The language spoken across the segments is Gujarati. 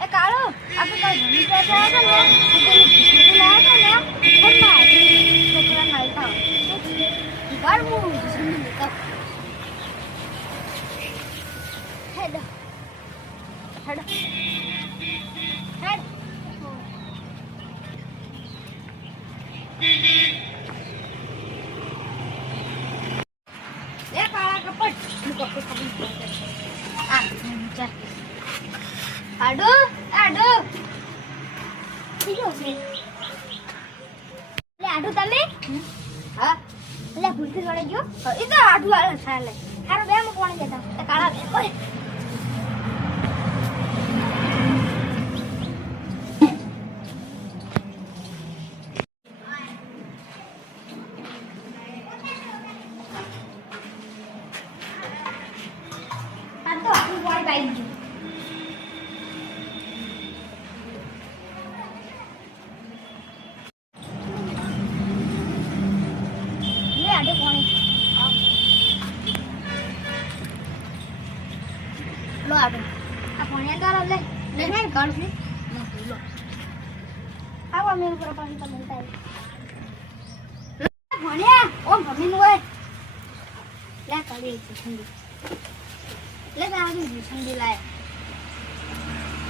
એ કાળો આપણે કાલ ભણી ગયા હતા ને તો પેલું ભીસું લાયા હતા ને છોકરા મારતા બાર હું ભીસું લેતા હેડ હેડ હેડ એ કાળા કપટ હું કપટ ખબર આ ચાલ આડો આડો કીધું લે આડો તમે હા લે ભૂલથી જોડે ગયો એ તો આડો આલે ચાલે હારો બે મો કોણ જતા એ કાળા બે ઓય આ તો આપણું બોલ બાઈક જો આડે કોણે લો આડે આ કોણે તારો લે લે ને કાઢ લે લો આવો મેં ઉપર પાણી તો મળતા કોણે ઓમ ભમીન હોય લે કાઢી છે ઠંડી લે કાઢી છે ઠંડી લાય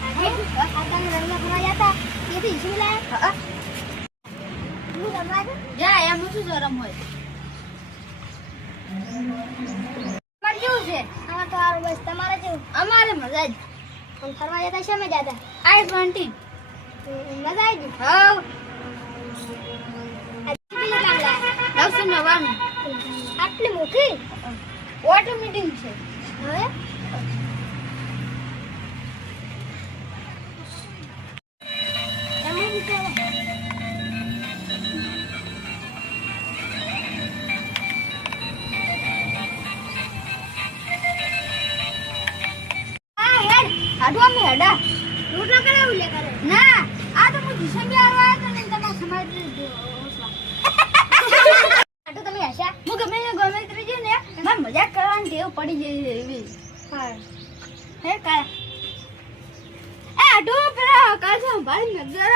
અરે આ તને રંગલા ભરા જાતા એ થી શું લાય હા હું રમવા જા એમ શું ગરમ હોય તમારે કેવું છે અમારે તો સારું બસ તમારે કેવું અમારે મજા જ પણ ફરવા જતા છે મજા હતા I-20 મજા આવી ગઈ હા 999 આટલી મોટી ઓટોમેટિક છે હવે એમાં વિચારો આડવા મે હડા રોટલા કરાવ લે કરે ના આ તો હું દિશંબી આવા તો ને તમાર સમાજ આટો તમે આશા હું ગમે ત્રીજે ને મને મજાક કરવાની ટેવ પડી ગઈ એવી હા હે કા એ આડો પેલા કાલ છે ભાઈ નજર